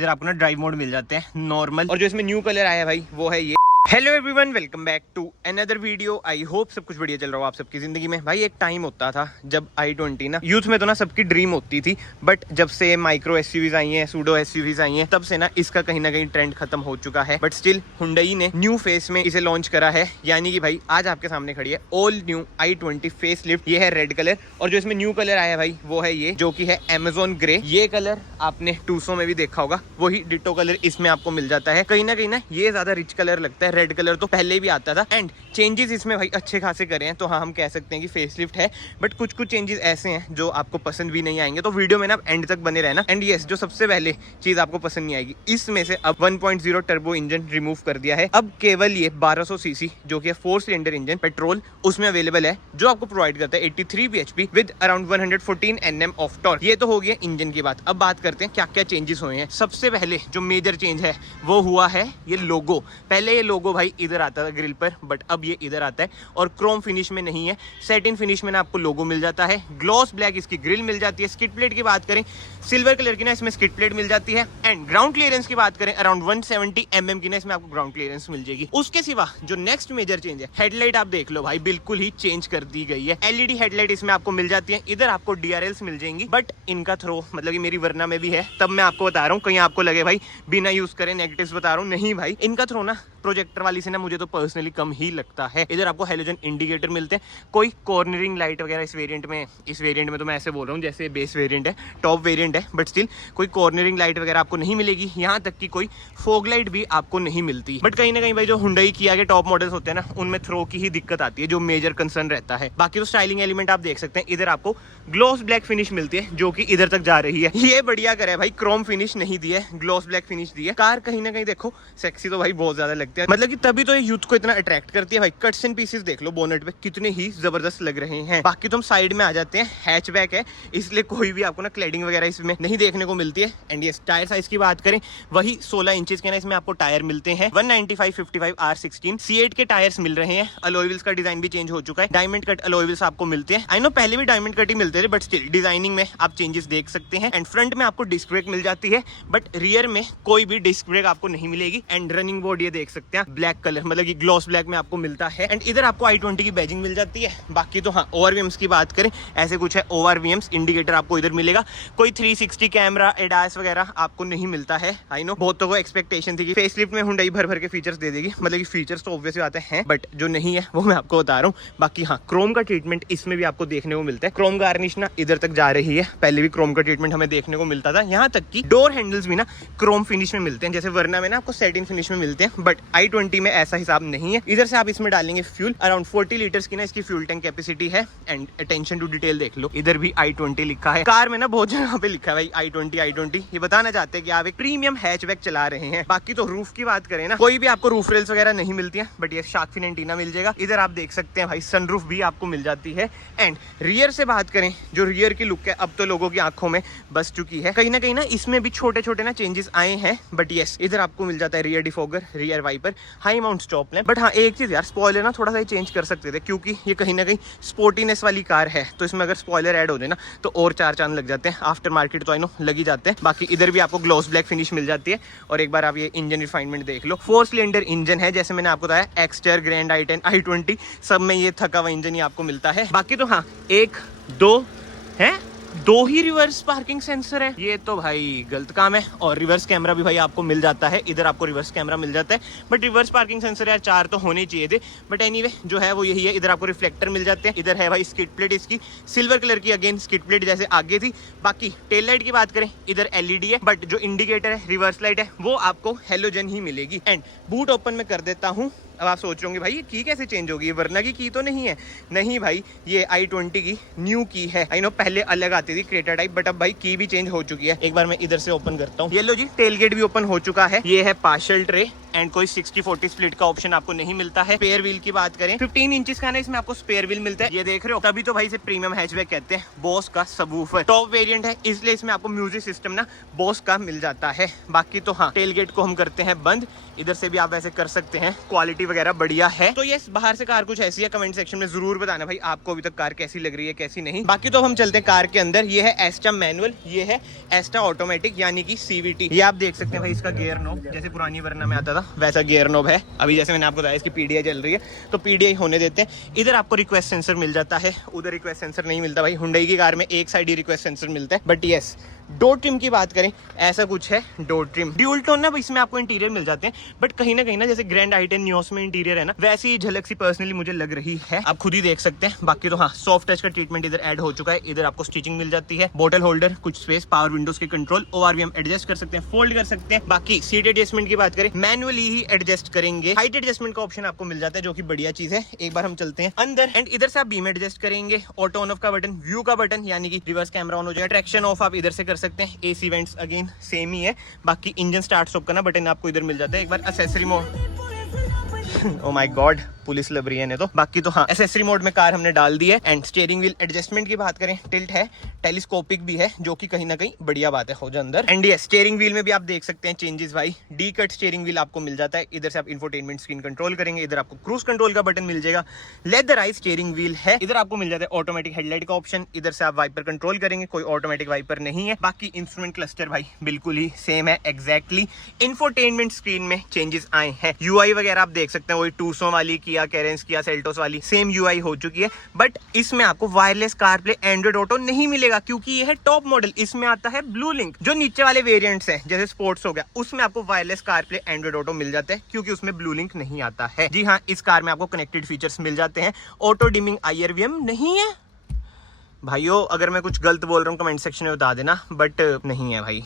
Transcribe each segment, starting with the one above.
इधर आपको ना ड्राइव मोड मिल जाते हैं नॉर्मल, और जो इसमें न्यू कलर आया है भाई वो है ये। Hello everyone, welcome back to another video. I hope सब कुछ बढ़िया चल रहा हो आप सबकी जिंदगी में। भाई एक टाइम होता था जब i20 ना यूथ में तो ना सबकी ड्रीम होती थी, बट जब से माइक्रो एसयूवीज आई हैं, सूडो एसयूवीज आई हैं, तब से ना इसका कहीं ना कहीं ट्रेंड खत्म हो चुका है। बट स्टिल हुंडई ने न्यू फेस में इसे लॉन्च करा है, यानी कि भाई आज आपके सामने खड़ी है all new i20 face lift. ये है रेड कलर, और जो इसमें न्यू कलर आया है भाई वो है ये, जो कि है अमेजोन ग्रे। ये कलर आपने टूसो में भी देखा होगा, वही डिटो कलर इसमें आपको मिल जाता है। कहीं ना ये ज्यादा रिच कलर लगता है, रेड कलर तो पहले भी आता था। एंड चेंजेस इसमें भाई अच्छे खासे करे हैं, तो हाँ हम कह सकते हैं कि फेसलिफ्ट है। बट कुछ चेंजेस ऐसे हैं जो आपको पसंद भी नहीं आएंगे, तो वीडियो में ना एंड तक बने रहना। एंड यस, जो सबसे पहले चीज आपको पसंद नहीं आएगी, इसमें से अब 1.0 टर्बो इंजन रिमूव कर दिया है। अब केवल ये 1200 सीसी जो कि 4 सिलेंडर इंजन पेट्रोल उसमें अवेलेबल है, जो आपको प्रोवाइड करता है 83 bhp with around 114 Nm of torque. ये तो हो गया इंजन की बात। अब बात करते हैं क्या क्या चेंजेस हुए हैं। सबसे पहले जो मेजर चेंज है वो हुआ है ये लोगो। पहले ये लोगो भाई इधर आता था ग्रिल पर, बट अब ये इधर आता है और क्रोम फिनिश में नहीं है, सेटिन फिनिश में ना आपको लोगो मिल जाता है। ग्लॉस ब्लैक इसकी ग्रिल मिल जाती है। स्किड प्लेट की बात करें, सिल्वर कलर की ना इसमें स्किड प्लेट मिल जाती है। एंड ग्राउंड क्लियरेंस की बात करें, अराउंड 170 mm की ना इसमें आपको ग्राउंड क्लियरेंस मिल जाएगी। उसके सिवा जो नेक्स्ट मेजर चेंज है, हेडलाइट आप देख लो भाई, बिल्कुल ही चेंज कर दी गई है। एलईडी हेडलाइट इसमें आपको मिल जाती है। इधर आपको डीआरएल्स मिल जाएंगी, बट इनका थ्रो मतलब कि मेरी वरना में भी है, तब मैं आपको बता रहा हूँ, कहीं आपको लगे भाई बिना यूज करे नेगेटिव्स बता रहा हूँ। नहीं भाई, इनका थ्रो ना प्रोजेक्टर वाली से ना मुझे तो पर्सनली कम ही लगता है। इधर आपको हेलोजन इंडिकेटर मिलते हैं, कोई कॉर्नरिंग लाइट वगैरह इस वेरिएंट में तो मैं ऐसे बोल रहा हूँ जैसे बेस वेरिएंट है, टॉप वेरिएंट है, बट स्टिल कोई कॉर्नरिंग लाइट वगैरह आपको नहीं मिलेगी। यहाँ तक कि कोई फॉग लाइट भी आपको नहीं मिलती। बट कहीं ना कहीं भाई जो हुंडई की आगे टॉप मॉडल्स होते हैं ना, उनमें थ्रो की ही दिक्कत आती है, जो मेजर कंसर्न रहता है। बाकी तो स्टाइलिंग एलिमेंट आप देख सकते हैं। इधर आपको ग्लॉस ब्लैक फिनिश मिलती है, जो कि इधर तक जा रही है। ये बढ़िया करे भाई, क्रोम फिनिश नहीं दी है, ग्लॉस ब्लैक फिनिश दी है। कार कहीं ना कहीं देखो सेक्सी तो भाई बहुत ज्यादा लगती है, मतलब कि तभी तो ये यूथ को इतना अट्रैक्ट करती है भाई। कट्स एंड पीसेस देख लो बोनेट पे, कितने ही जबरदस्त लग रहे हैं। बाकी तो हम साइड में आ जाते हैं। हैचबैक है, इसलिए कोई भी आपको ना क्लैडिंग वगैरह इसमें नहीं देखने को मिलती है। एंड ये टायर साइज की बात करें, वही 16 इंचेस के ना इसमें आपको टायर मिलते हैं। 195/55 R16 C8 के टायर्स मिल रहे हैं। अलॉय व्हील्स का डिजाइन भी चेंज हो चुका है, डायमंड कट अलॉय व्हील्स आपको मिलते हैं। आई नो पहले भी डायमंड कट ही मिलते थे, बट स्टिल डिजाइनिंग में आप चेंजेस देख सकते हैं। एंड फ्रंट में आपको डिस्क ब्रेक मिल जाती है, बट रियर में कोई भी डिस्क ब्रेक आपको नहीं मिलेगी। एंड रनिंग बोर्ड ये देख सकते हैं ब्लैक कलर, मतलब कि ग्लॉस ब्लैक में आपको मिलता है। एंड इधर आपको i20 की बैजिंग मिल जाती है। बाकी तो हाँ, ओआरवीएम्स की बात करें, ऐसे कुछ है। ओआरवीएम्स इंडिकेटर आपको इधर मिलेगा। कोई 360 कैमरा एडास वगैरह आपको नहीं मिलता है। आई नो बहुतों को एक्सपेक्टेशन थी कि फेसलिफ्ट में हुंडई भर के फीचर्स दे देगी, मतलब कि फीचर्स तो ऑब्वियसली आते हैं, बट जो नहीं है वो मैं आपको बता रहा हूँ। बाकी हाँ, क्रोम का ट्रीटमेंट इसमें भी आपको देखने को मिलता है। क्रोम गार्निश ना इधर तक जा रही है, पहले भी क्रोम का ट्रीटमेंट हमें देखने को मिलता था। यहाँ तक कि डोर हैंडल्स भी ना क्रोम फिनिश में मिलते हैं, जैसे वरना में ना आपको सेटिन फिनिश में मिलते हैं, बट i20 में ऐसा हिसाब नहीं है। इधर से आप इसमें डालेंगे फ्यूल, अराउंड 40 लीटर्स की ना इसकी फ्यूल टैंक कैपेसिटी है। एंड अटेंशन टू डिटेल देख लो, इधर भी i20 लिखा है। कार में ना बहुत जगह पे लिखा है भाई i20। ये बताना चाहते हैं कि आप एक प्रीमियम हैचबैक चला रहे हैं। बाकी तो रूफ की बात करें ना, कोई भी आपको रूफ रेल्स वगैरह नहीं मिलती है, बट ये शार्क फिन एंटीना मिल जाएगा। इधर आप देख सकते हैं भाई सनरूफ भी आपको मिल जाती है। एंड रियर से बात करें, जो रियर की लुक है अब तो लोगों की आंखों में बस चुकी है। कहीं ना इसमें भी छोटे छोटे ना चेंजेस आए हैं, बट यस, इधर आपको मिल जाता है rear defogger, rear wiper, high mount stop lamp. But हाँ एक चीज यार, स्पॉइलर ना थोड़ा सा चेंज कर सकते थे, क्योंकि ये कहीं ना कहीं स्पोर्टीनेस वाली कार है, तो इसमें अगर स्पॉइलर ऐड हो जाए ना तो और 4 चांद लग जाते हैं। आफ्टर मार्केट तो आई नो लग ही जाते हैं। बाकी इधर भी आपको ग्लॉस ब्लैक फिनिश मिल जाती है। और एक बार आप ये इंजन रिफाइनमेंट देख लो, 4 सिलेंडर इंजन है, जैसे मैंने आपको बताया एक्सटर, ग्रैंड, i10, i20 सब में ये थका हुआ इंजन ही आपको मिलता है। बाकी तो हाँ, 1 2 है, 2 ही रिवर्स पार्किंग सेंसर है, ये तो भाई गलत काम है। और रिवर्स कैमरा भी भाई आपको मिल जाता है, इधर आपको रिवर्स कैमरा मिल जाता है, बट रिवर्स पार्किंग सेंसर यार 4 तो होने चाहिए थे, बट एनीवे जो है वो यही है। इधर आपको रिफ्लेक्टर मिल जाते हैं। इधर है भाई स्किड प्लेट इसकी सिल्वर कलर की, अगेन स्किड प्लेट जैसे आगे थी। बाकी टेल लाइट की बात करें, इधर एलईडी है, बट जो इंडिकेटर है, रिवर्स लाइट है, वो आपको हेलोजन ही मिलेगी। एंड बूट ओपन में कर देता हूँ। अब आप सोच रहे होंगे भाई ये की कैसे चेंज होगी, वरना की तो नहीं है। नहीं भाई, ये i20 की न्यू की है। आई नो पहले अलग आती थी क्रेटा टाइप, बट अब भाई की भी चेंज हो चुकी है। एक बार मैं इधर से ओपन करता हूँ। ये लो जी, टेल गेट भी ओपन हो चुका है। ये है पार्शियल ट्रे, एंड कोई 60-40 स्प्लिट का ऑप्शन आपको नहीं मिलता है। स्पेयर व्हील की बात करें 15 इंचेस का ना इसमें आपको स्पेयर व्हील मिलता है, ये देख रहे हो, तभी तो भाई इसे प्रीमियम हैचबैक कहते हैं। बॉस का सबवूफर टॉप वेरिएंट है, इसलिए इसमें आपको म्यूजिक सिस्टम ना बॉस का मिल जाता है। बाकी तो हाँ, टेल गेट को हम करते हैं बंद, इधर से भी आप वैसे कर सकते हैं, क्वालिटी वगैरह बढ़िया है। तो ये बाहर से कार कुछ ऐसी है, कमेंट सेक्शन में जरूर बताना भाई आपको अभी तक कार कैसी लग रही है कैसी नहीं। बाकी तो हम चलते हैं कार के अंदर। ये है एस्टा मैनुअल, ये है एस्टा ऑटोमेटिक यानी कि सीवीटी। ये आप देख सकते हैं भाई, इसका गियर नॉब जैसे पुरानी वरना में आता था वैसा गियर नॉब है। अभी जैसे मैंने आपको बताया इसकी पीडीआई चल रही है तो पीडीआई होने देते हैं। इधर आपको रिक्वेस्ट सेंसर मिल जाता है, उधर रिक्वेस्ट सेंसर नहीं मिलता भाई। हुंडई की कार में एक साइड ही रिक्वेस्ट सेंसर मिलता है। बट यस, डोर ट्रिम की बात करें ऐसा कुछ है, डोर ट्रिम ड्यूल टोन ना इसमें आपको इंटीरियर मिल जाते हैं। बट कहीं ना जैसे ग्रैंड i10 नियोस में इंटीरियर है ना, वैसी झलक सी पर्सनली मुझे लग रही है, आप खुद ही देख सकते हैं। बाकी तो हाँ, सॉफ्ट टच का ट्रीटमेंट इधर ऐड हो चुका है। इधर आपको स्टिचिंग मिल जाती है, बोतल होल्डर, कुछ स्पेस, पावर विंडोज के कंट्रोल, ORVM एडजस्ट कर सकते हैं, फोल्ड कर सकते हैं। बाकी सीट एडजस्टमेंट की बात करें मैनुअली ही एडजस्ट करेंगे। हाइट एडजस्टमेंट का ऑप्शन आपको मिल जाता है जो कि बढ़िया चीज है। एक बार हम चलते हैं अंदर एंड इधर से आप बीम एडजस्ट करेंगे, ऑटो ऑन ऑफ का बटन, व्यू का बटन यानी कि रिवर्स कैमरा ऑन हो जाएगा, ट्रैक्शन ऑफ आप इधर से कर सकते हैं। एसी वेंट्स अगेन सेम ही है। बाकी इंजन स्टार्ट स्टॉप का ना बटन आपको इधर मिल जाता है। एक बार accessory mode oh my god, police लब रही है ने तो। बाकी तो हाँ, एसेसरी मोड में कार हमने डाल दी है। एंड स्टीयरिंग व्हील एडजस्टमेंट की बात करें, टिल्ट है, टेलीस्कोपिक भी है, जो कि कहीं ना कहीं बढ़िया बात है हो जाए अंदर। एंड ये स्टीयरिंग व्हील में भी आप देख सकते हैं चेंजेस भाई, डी कट स्टीयरिंग व्हील आपको मिल जाता है। इधर से आप इंफोटेनमेंट स्क्रीन कंट्रोल करेंगे, इधर आपको क्रूज कंट्रोल का बटन मिल जाएगा। लेदराइज स्टीयरिंग व्हील है, इधर आपको मिल जाता है ऑटोमेटिक हेडलाइट का ऑप्शन, इधर से आप वाइपर कंट्रोल करेंगे, कोई ऑटोमेटिक वाइपर नहीं है। बाकी इंस्ट्रूमेंट क्लस्टर भाई बिल्कुल ही सेम है एग्जैक्टली। इंफोटेनमेंट स्क्रीन में चेंजेस आए हैं, यूआई वगैरह आप देख सकते हैं वही टूसो वाली, किया कैरेंस, किया सेल्टोस वाली सेम यूआई हो चुकी है। बट इसमें आपको वायरलेस कारप्ले, एंड्रॉइड ऑटो नहीं मिलेगा क्योंकि ये है टॉप मॉडल। इसमें आता है ब्लू लिंक। जो नीचे वाले वेरिएंट्स हैं जैसे स्पोर्ट्स हो गया, उसमें आपको वायरलेस कारप्ले, एंड्रॉइड ऑटो मिल जाता है क्योंकि उसमें ब्लू लिंक नहीं आता है। जी हाँ, इस कार में आपको कनेक्टेड फीचर्स मिल जाते हैं। ऑटो डिमिंग IRVM नहीं है भाइयों, अगर मैं कुछ गलत बोल रहा हूँ कमेंट सेक्शन में बता देना, बट नहीं है भाई,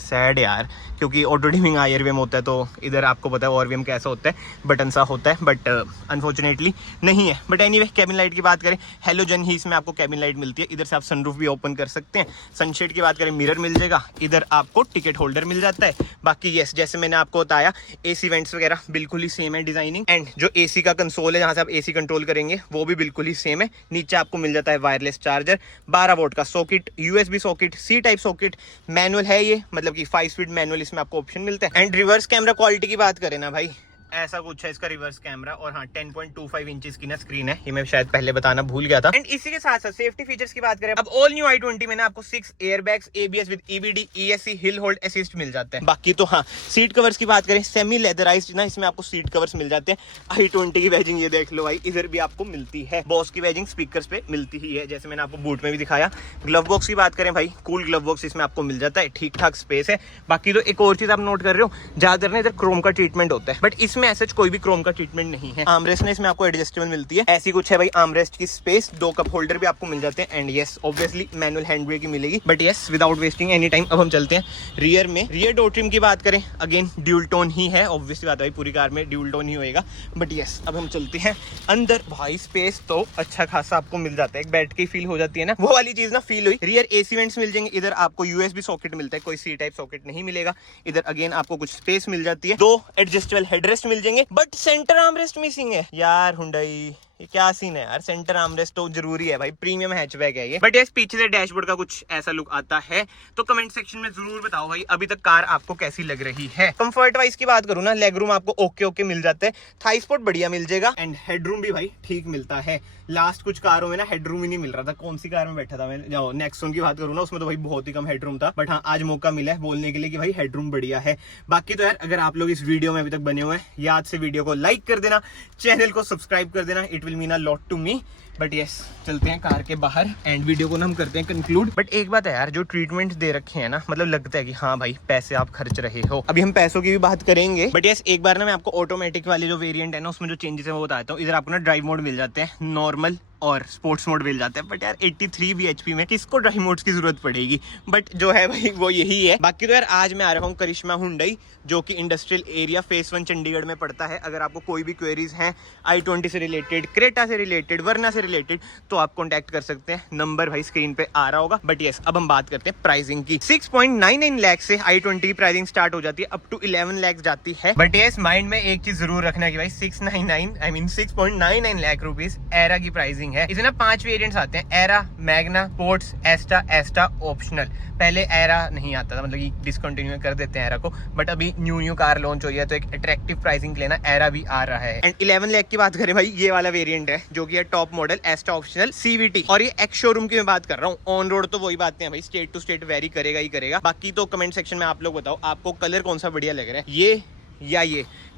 सैड यार, क्योंकि ऑटो डिमिंग IRVM होता है तो इधर आपको पता है ORVM कैसा होता है, बटन सा होता है, बट अनफॉर्चुनेटली नहीं है। बट एनीवे, कैबिन लाइट की बात करें, हेलोजन ही इसमें आपको कैबिन लाइट मिलती है। इधर से आप सनरूफ भी ओपन कर सकते हैं। सनशेड की बात करें, मिरर मिल जाएगा, इधर आपको टिकट होल्डर मिल जाता है। बाकी यस, जैसे मैंने आपको बताया, AC वेंट्स वगैरह बिल्कुल ही सेम है डिजाइनिंग। एंड जो AC का कंसोल है जहाँ से आप AC कंट्रोल करेंगे वो भी बिल्कुल ही सेम है। नीचे आपको मिल जाता है वायरलेस चार्जर, 12 वोल्ट का socket, USB socket, C type socket, manual है ये, मतलब कि 5 स्पीड मैनुअल इसमें आपको ऑप्शन मिलता है। एंड रिवर्स कैमरा क्वालिटी की बात करें ना भाई, ऐसा कुछ है इसका रिवर्स कैमरा। और हाँ, 10.25 इंचेस की ना स्क्रीन है, ये मैं शायद पहले बताना भूल गया था। एंड इसी के साथ साथ सेफ्टी फीचर्स की बात करें, अब ऑल न्यू i20 में ना आपको 6 airbags, ABS with EBD, ESC, hill hold assist मिल जाता है। बाकी तो हाँ, सीट कवर्स की बात करें, सेमी लेदराइज्ड ना इसमें आपको सीट कवर्स मिल जाते हैं। i20 की बैजिंग ये देख लो भाई, इधर भी आपको मिलती है। बॉस की बैजिंग स्पीकर्स पे मिलती ही है, जैसे मैंने आपको बूट में भी दिखाया। ग्लव बॉक्स की बात करें भाई, कूल ग्लव बॉक्स इसमें आपको मिल जाता है, ठीक ठाक स्पेस है। बाकी तो एक और चीज आप नोट कर रहे हो, ज्यादातर ना इधर क्रोम का ट्रीटमेंट होता है, बट इसमें ऐसा कोई भी क्रोम का ट्रीटमेंट नहीं है। आर्मरेस्ट में इसमें आपको एडजस्टेबल मिलती है, ऐसी कुछ है भाई आर्मरेस्ट की स्पेस। 2 कप होल्डर भी आपको मिल जाते हैं। And yes, obviously manual hand brake की मिलेगी। But yes, without wasting any time, अब हम चलते हैं रियर में। रियर डोर ट्रिम की बात करें, अगेन ड्यूल टोन ही है, ऑब्वियसली बात है भाई, पूरी कार में ड्यूल टोन ही होएगा। बट यस, अब हम चलते हैं अंदर। भाई स्पेस तो अच्छा खासा आपको मिल जाता है, एक बैठ के फील हो जाती है ना, वो वाली चीज ना फील हुई। रियर AC वेंट्स मिल जाएंगे, इधर आपको USB सॉकेट मिलता है, कोई C टाइप सॉकेट नहीं मिलेगा। इधर अगेन आपको कुछ स्पेस मिल जाती है, 2 एडजस्टेबल हेडरेस्ट मिल जाएंगे। बट सेंटर आर्मरेस्ट मिसिंग है यार। हुंडई ये क्या सीन है यार, सेंटर आर्मरेस्ट तो जरूरी है भाई, प्रीमियम हैचबैक है ये। बट यस, पीछे से डैशबोर्ड का कुछ ऐसा लुक आता है। तो कमेंट सेक्शन में जरूर बताओ भाई अभी तक कार आपको कैसी लग रही है। कंफर्ट वाइज की बात करूं ना, लेग रूम आपको ओके मिल जाता है, थाई स्पॉट बढ़िया मिल जाएगा। एंड हेडरूम भी भाई ठीक मिलता है। लास्ट कुछ कारों में ना हेडरूम ही नहीं मिल रहा था। कौन सी कार में बैठा था मैं, जाओ नेक्सॉन की बात करूं ना, उसमें तो भाई बहुत ही कम हेडरूम था। बट हाँ, आज मौका मिला है बोलने के लिए कि भाई हेडरूम बढ़िया है। बाकी तो यार, अगर आप लोग इस वीडियो में अभी तक बने हुए हैं, याद से वीडियो को लाइक कर देना, चैनल को सब्सक्राइब कर देना, it will mean a lot to me. But yes, चलते हैं कार के बाहर एंड वीडियो को ना हम करते हैं कंक्लूड। बट एक बात है यार, जो ट्रीटमेंट दे रखे हैं ना, मतलब लगता है कि हाँ भाई पैसे आप खर्च रहे हो। अभी हम पैसों की भी बात करेंगे। बट यस, एक बार ना मैं आपको ऑटोमेटिक वाली जो वेरिएंट है ना, उसमें जो चेंजेस है वो बताता हूँ। इधर आपको ना ड्राइव मोड मिल जाते हैं, नॉर्मल और स्पोर्ट्स मोड मिल जाता है। बट यार 83 bhp में किसको ड्राइव मोड्स की जरूरत पड़ेगी, बट जो है भाई वो यही है। बाकी तो यार, आज मैं आ रहा हूँ करिश्मा हुंडई, जो कि इंडस्ट्रियल एरिया फेस 1 चंडीगढ़ में पड़ता है। अगर आपको कोई भी क्वेरीज हैं i20 से रिलेटेड, क्रेटा से रिलेटेड, वरना से रिलेटेड तो आप कॉन्टैक्ट कर सकते हैं, नंबर भाई स्क्रीन पे आ रहा होगा। बट यस, अब हम बात करते हैं प्राइसिंग की। 6.99 लाख से i20 की प्राइसिंग स्टार्ट हो जाती है, अप टू 11 लाख जाती है। बट यस, माइंड में एक चीज जरूर रखना कि भाई 6.99 लाख रुपीज एरा की प्राइसिंग है। इसमें ना 5 वेरिएंट्स आते हैं, एरा, मैग्ना, स्पोर्ट्स, एस्टा ऑप्शनल। पहले एरा नहीं आता था, मतलब कि डिसकंटिन्यू कर देते हैं एरा को, बट अभी न्यू कार लॉन्च हुई है तो एक अट्रैक्टिव प्राइसिंग लेना एरा भी आ रहा है। एंड 11 लाख की बात करें भाई, ये वाला वेरिएंट है जो कि है टॉप मॉडल एस्टा ऑप्शनल CVT। और ये एक्स शोरूम की मैं बात कर रहा हूँ, ऑन रोड तो वही बातें हैं भाई, स्टेट टू स्टेट वेरी करेगा ही करेगा। बाकी तो कमेंट सेक्शन में आप लोग बताओ आपको कलर कौन सा बढ़िया लग रहा है, ये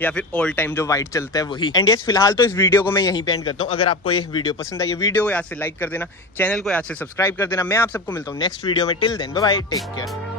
या फिर ऑल टाइम जो वाइट चलता है वही। एंड यस, फिलहाल तो इस वीडियो को मैं यहीं पे एंड करता हूँ। अगर आपको ये वीडियो पसंद आई, ये वीडियो को याद से लाइक कर देना, चैनल को याद से सब्सक्राइब कर देना। मैं आप सबको मिलता हूँ नेक्स्ट वीडियो में। Till then bye bye, take care.